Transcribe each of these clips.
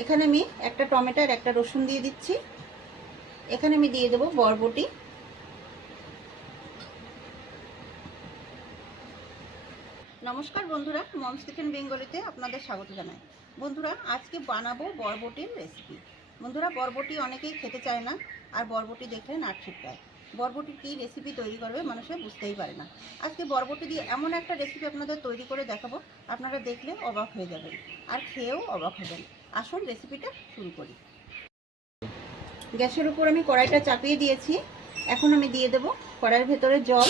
এখানে আমি একটা টমেটো আর একটা রসুন দিয়ে দিচ্ছি। এখানে আমি দিয়ে দেবো বরবটি। নমস্কার বন্ধুরা, মমস কিচেন বেঙ্গলিতে আপনাদের স্বাগত জানাই। বন্ধুরা, আজকে বানাবো বরবটির রেসিপি বন্ধুরা, বরবটি অনেকেই খেতে চায় না, আর বরবটি দেখলে নাট ছিটকায়। বরবটি কী রেসিপি তৈরি করবে মানুষে বুঝতেই পারে না। আজকে বরবটি দিয়ে এমন একটা রেসিপি আপনাদের তৈরি করে দেখাবো, আপনারা দেখলে অবাক হয়ে যাবেন, আর খেয়েও অবাক হবেন। আসুন রেসিপিটা শুরু করি। গ্যাসের উপর আমি কড়াইটা চাপিয়ে দিয়েছি। এখন আমি দিয়ে দেবো কড়াইয়ের ভেতরে জল।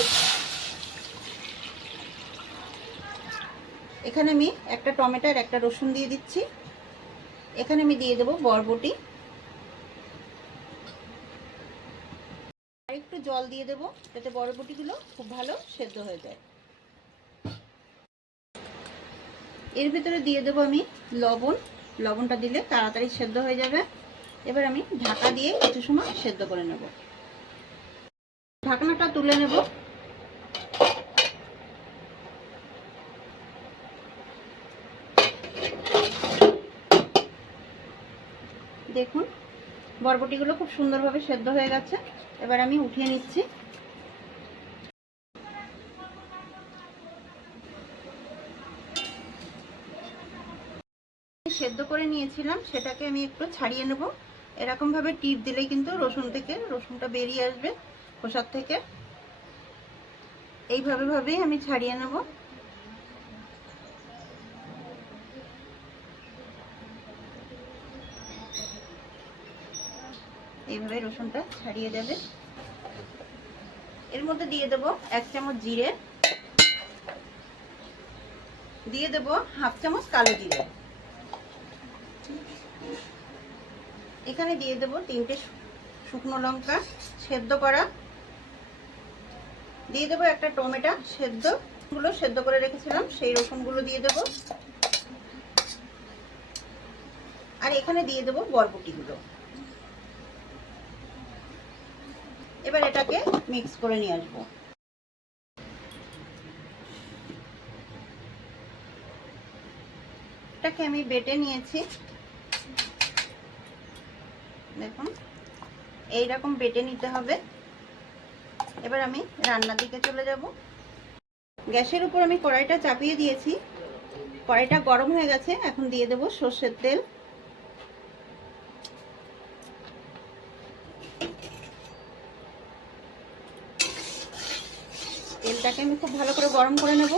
এখানে আমি একটা টমেটো আর একটা রসুন দিয়ে দিচ্ছি। এখানে আমি দিয়ে দেবো বরবটি। আর একটু জল দিয়ে দেবো যাতে বরবটিগুলো খুব ভালো সেদ্ধ হয়ে যায়। এর ভিতরে দিয়ে দেবো আমি লবণ। লবণটা দিলে তাড়াতাড়ি সেদ্ধ হয়ে যাবে। এবার আমি ঢাকা দিয়ে কিছু সময় সেদ্ধ করে নেব। ঢাকনাটা তুলে নেব। দেখুন, বরবটিগুলো খুব সুন্দরভাবে সেদ্ধ হয়ে গেছে। এবার আমি উঠিয়ে নিচ্ছি। সেদ্ধ করে নিয়েছিলাম, সেটাকে আমি একটু ছাড়িয়ে নেব। এরকমভাবে টিপ দিলেই কিন্তু রসুন থেকে, রসুনটা বেরিয়ে আসবে খোসার থেকে। এইভাবে ভাবেই আমি ছাড়িয়ে নেব। এইভাবে রসুনটা ছাড়িয়ে দেবে এর মধ্যে দিয়ে দেব এক চামচ জিরে। দিয়ে দেব হাফ চামচ কালো জিরে। এখানে দিয়ে দেব তিনটে শুকনো লঙ্কা সেদ্ধ করা। দিয়ে দেবো একটা টমেটো সেদ্ধ। গুলো সেদ্ধ করে রেখেছিলাম, সেই রসুনগুলো দিয়ে দেব। আর এখানে দিয়ে দেবো বরবটিগুলো। এবার এটাকে মিক্স করে নিয়ে আসব। এটাকে আমি বেটে নিয়েছি। দেখুন, এইরকম বেটে নিতে হবে। এবার আমি রান্নার দিকে চলে যাব। গ্যাসের উপর আমি কড়াইটা চাপিয়ে দিয়েছি। কড়াইটা গরম হয়ে গেছে, এখন দিয়ে দেব সর্ষের তেল। তেলটাকে আমি খুব ভালো করে গরম করে নেব।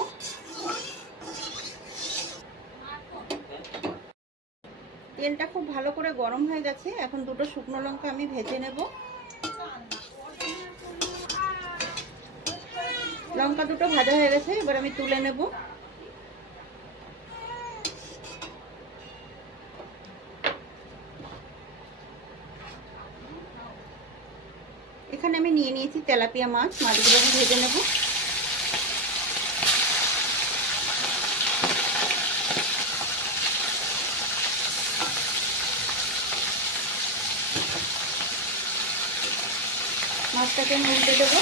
তেলটা খুব ভালো করে গরম হয়ে গেছে। এখন দুটো শুকনো লঙ্কা আমি ভেজে নেব। লঙ্কা দুটো ভাজা হয়ে গেছে, এবার আমি তুলে নেব। এখানে আমি নিয়ে নিয়েছি তেলাপিয়া মাছ, মাছগুলো আমি ভেজে নেব। আমি উল্টে দেবো।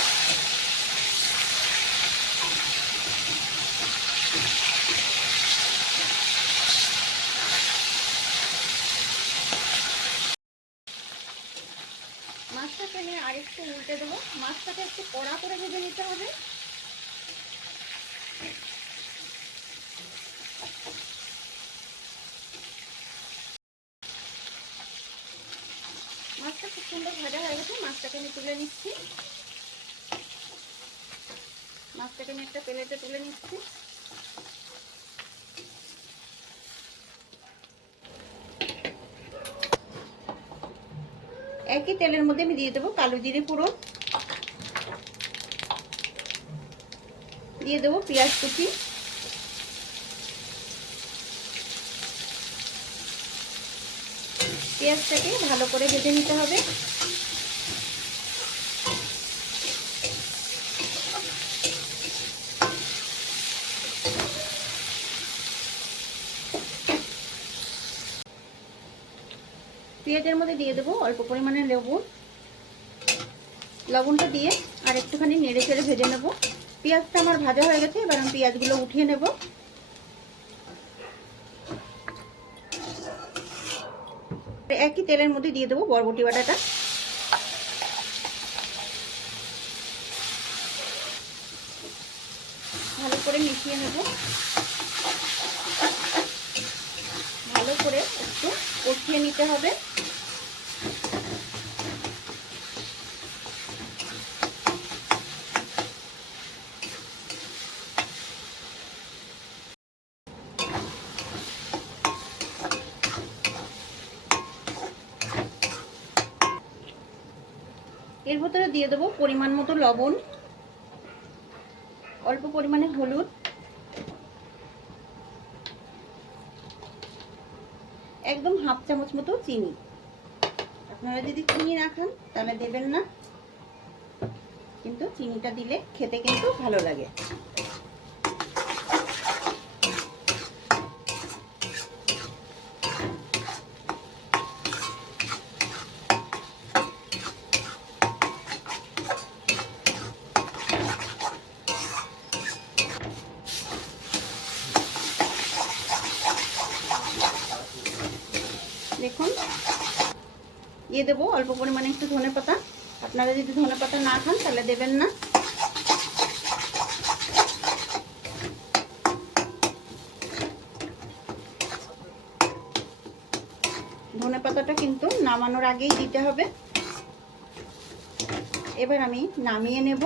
মাছটাকে নিয়ে আরেকটু উল্টে দেবো। মাছটাকে একটু কড়া করে ভেজে নিতে হবে মাছটা খুব সুন্দর ভাজা হয়ে গেছে মাছটাকে আমি তুলে নিচ্ছি। মাছটাকে আমি একটা প্লেটে তুলে নিচ্ছি। একই তেলের মধ্যে আমি দিয়ে দেবো কালো জিরে পুরো। দিয়ে দেবো পেঁয়াজ কুচি। পেঁয়াজটাকে ভালো করে ভেজে নিতে হবে। পেঁয়াজের মধ্যে দিয়ে দেবো, অল্প পরিমাণে লবণ লবণটা দিয়ে আর একটুখানি নেড়ে চেড়ে ভেজে নেব। পেঁয়াজটা আমার ভাজা হয়ে গেছে, এবার আমি পেঁয়াজগুলো উঠিয়ে নেব। একই তেলের মধ্যে দিয়ে দেবো বরবটি বাটাটা। ভালো করে মিশিয়ে নেব। ভালো করে একটু কষিয়ে নিতে হবে। এর ভিতরে দিয়ে দেবো পরিমাণ মতো লবণ, অল্প পরিমাণে হলুদ। একদম হাফ চামচ মতো চিনি। আপনারা যদি চিনি না খান, তাহলে দেবেন না। কিন্তু চিনিটা দিলে খেতে কিন্তু ভালো লাগে দেখুন দিয়ে দেবো। অল্প পরিমাণে একটু ধনে পাতা। আপনারা যদি ধনে পাতা না খান, তাহলে দেবেন না। ধনে পাতাটা কিন্তু নামানোর আগেই দিতে হবে। এবার আমি নামিয়ে নেব।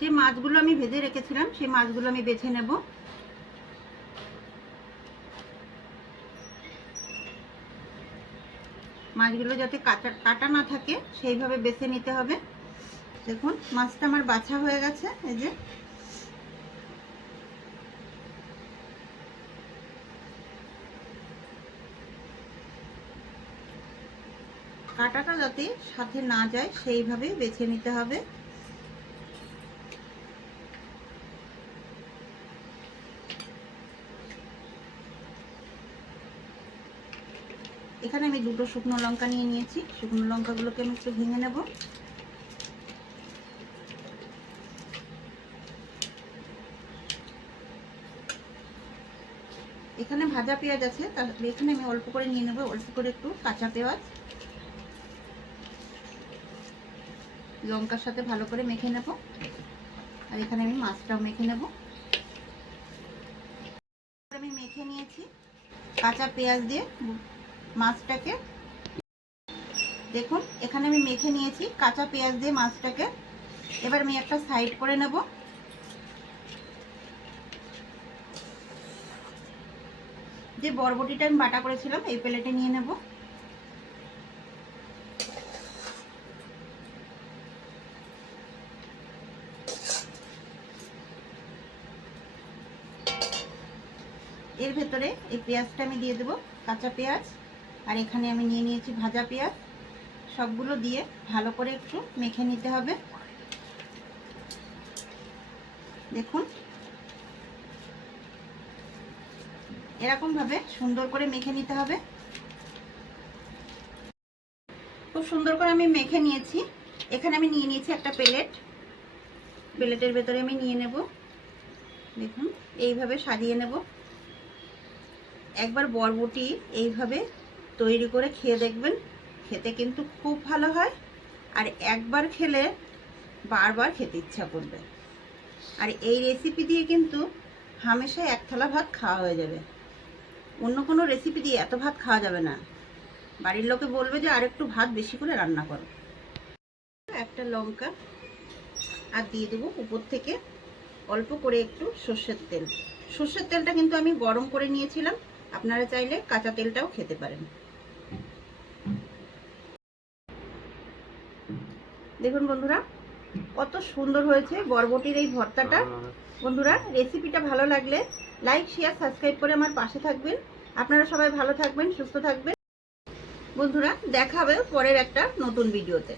যে মাছগুলো আমি ভেজে রেখেছিলাম, সেই মাছগুলো আমি বেছে নেব। মাছগুলো যাতে কাটা কাটা না থাকে, সেইভাবে বেছে নিতে হবে। দেখুন, মাছটা আমার বাছা হয়ে গেছে, এই যে। কাটাটা যাতে সাথে না যায় সেইভাবে বেছে নিতে হবে। এখানে আমি দুটো শুকনো লঙ্কা নিয়ে নিয়েছি। শুকনো লঙ্কাগুলোকে আমি একটু ভেঙে নেব। এখানে ভাজা পেঁয়াজ আছে তাহলে এখানে আমি অল্প করে নিয়ে নেব, অল্প করে একটু কাঁচা পেঁয়াজ। লঙ্কার সাথে ভালো করে মেখে নেব। আর এখানে আমি মাছটাও মেখে নেব। আমি মেখে নিয়েছি কাঁচা পেঁয়াজ দিয়ে। মাছটাকে। দেখুন, এখানে আমি মেখে নিয়েছি কাঁচা পেঁয়াজ দিয়ে মাছটাকে। এবার আমি একটা সাইড করে নেব। যে বরবটিটা আমি বাটা করেছিলাম, এই প্লেটে নিয়ে নেব। এর ভেতরে এই পেঁয়াজটা আমি দিয়ে দেবো, কাঁচা পেঁয়াজ। আর এখানে আমি নিয়ে নিয়েছি ভাজা পেঁয়াজ। সবগুলো দিয়ে ভালো করে একটু মেখে নিতে হবে। দেখুন। এরকমভাবে সুন্দর করে মেখে নিতে হবে। খুব সুন্দর করে আমি মেখে নিয়েছি। এখানে আমি নিয়ে নিয়েছি একটা প্লেট। প্লেটের ভেতরে আমি নিয়ে নেব। দেখুন, এইভাবে সাজিয়ে নেব। একবার বরবটি এইভাবে তৈরি করে খেয়ে দেখবেন, খেতে কিন্তু খুব ভালো হয়। আর একবার খেলে বারবার খেতে ইচ্ছা করবে। আর এই রেসিপি দিয়ে কিন্তু হামেশা এক থালা ভাত খাওয়া হয়ে যাবে। অন্য কোনো রেসিপি দিয়ে এত ভাত খাওয়া যাবে না। বাড়ির লোকে বলবে যে, আর একটু ভাত বেশি করে রান্না করো। একটা লঙ্কা আর দিয়ে দেবো উপর থেকে অল্প করে একটু সর্ষের তেল। সর্ষের তেলটা কিন্তু আমি গরম করে নিয়েছিলাম। আপনারা চাইলে কাঁচা তেলটাও খেতে পারেন। দেখুন বন্ধুরা কত সুন্দর হয়েছে বরবটির এই ভর্তাটা। বন্ধুরা রেসিপিটা ভালো লাগলে লাইক শেয়ার সাবস্ক্রাইব করে আমার পাশে থাকবেন। আপনারা সবাই ভালো থাকবেন সুস্থ থাকবেন। বন্ধুরা দেখা হবে পরের একটা নতুন ভিডিওতে